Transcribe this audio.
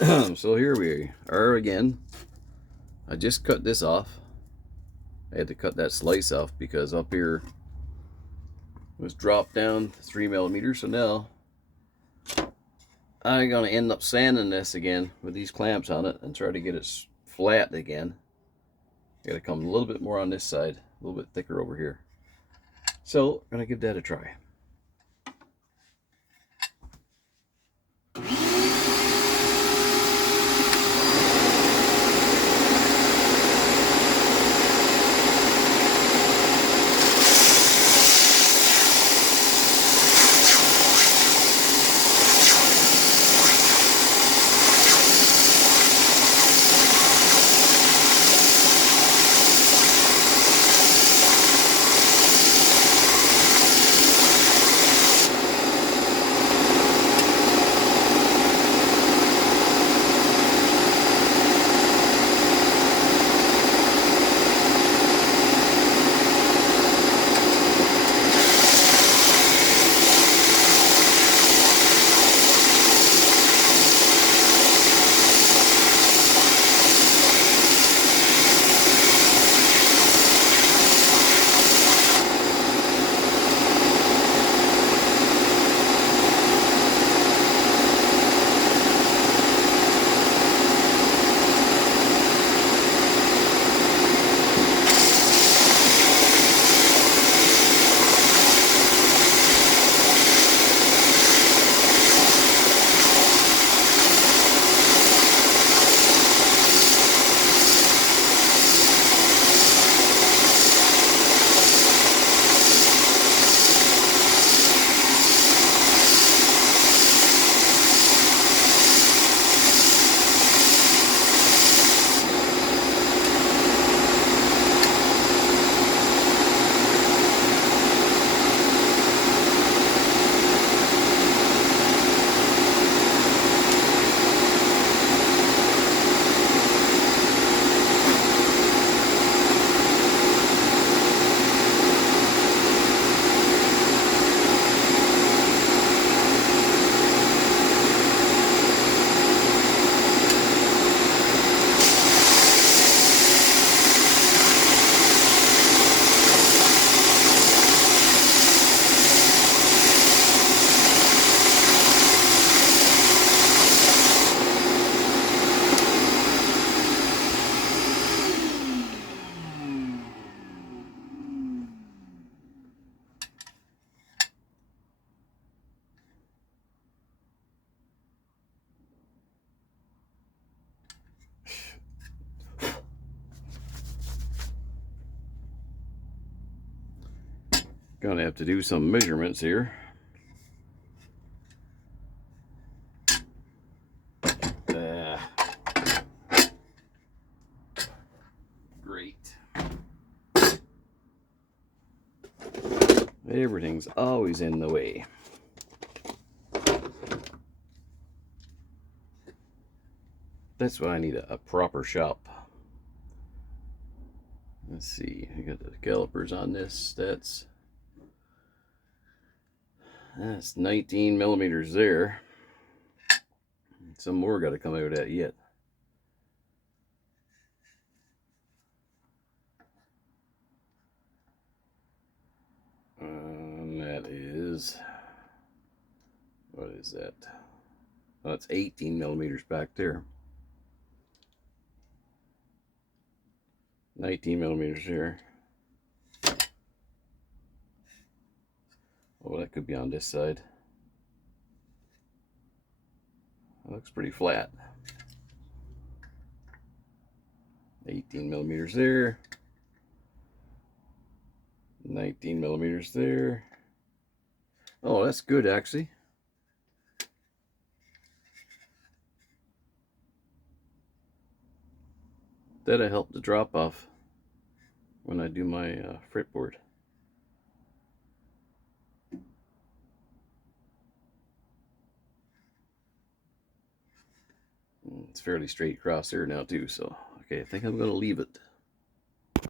So here we are again. I just cut this off. I had to cut that slice off because up here was dropped down 3 millimeters. So now I'm gonna end up sanding this again with these clamps on it and try to get it flat again. Got to come a little bit more on this side, a little bit thicker over here. So I'm gonna give that a try. Gonna have to do some measurements here. Great. Everything's always in the way. That's why I need a proper shop. Let's see, I got the calipers on this. That's 19 millimeters there. Some more got to come out of that yet. That is, what is that? Oh, it's 18 millimeters back there. 19 millimeters here. Oh, that could be on this side. That looks pretty flat. 18 millimeters there. 19 millimeters there. Oh, that's good actually. That'll help the drop off when I do my fretboard. It's fairly straight across here now too, so okay, I think I'm going to leave it.